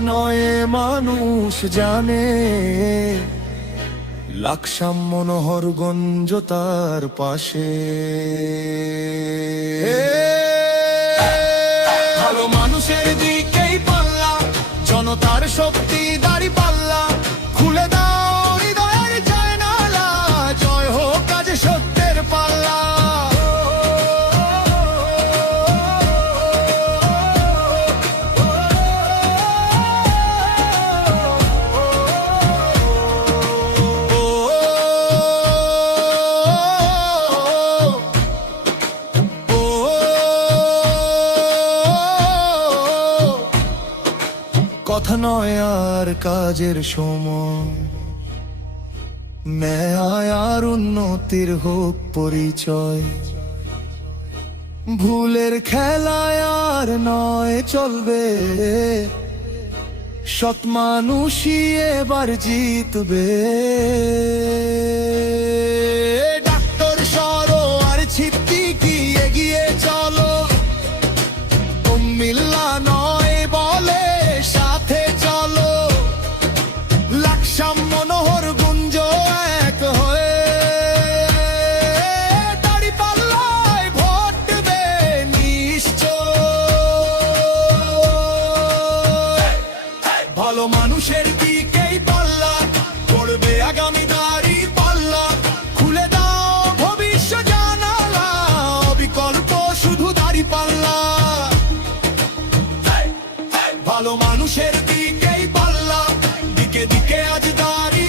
নয় মানুষ জানে, লাকসাম মনোহরগঞ্জ তার পাশে। ভালো মানুষের দিকেই পাল্লা, জনতার শক্তি দাড়ি পাল্লা, খুলে দাও হৃদয়ের জানালা, জয় হোক আজ সত্যের পাল্লা। কথা নয় আর কাজের সময়, ন্যায় আর উন্নতির হোক পরিচয়। ভুলের খেলায় আর নয় চলবে, সৎ মানুষই এবার জিতবে। ডাক্তার সরো আর ছিদ্দিকী এগিয়ে চলো, মিল্লা নয় বলে সাথে চলো, লাকসাম মনোহরগঞ্জ এক হয়ে দাড়ি পাল্লায় ভোট দেবে নিশ্চয়। ভালো মানুষের দিকেই পাল্লা, করবে আগামী দাড়ি পাল্লা, খুলে দাও ভবিষ্যৎ জানালা, বিকল্প শুধু দাড়ি পাল্লা। ভালো মানুষের দিকেই পাল্লা, দিকে দিকে আজ দাড়ি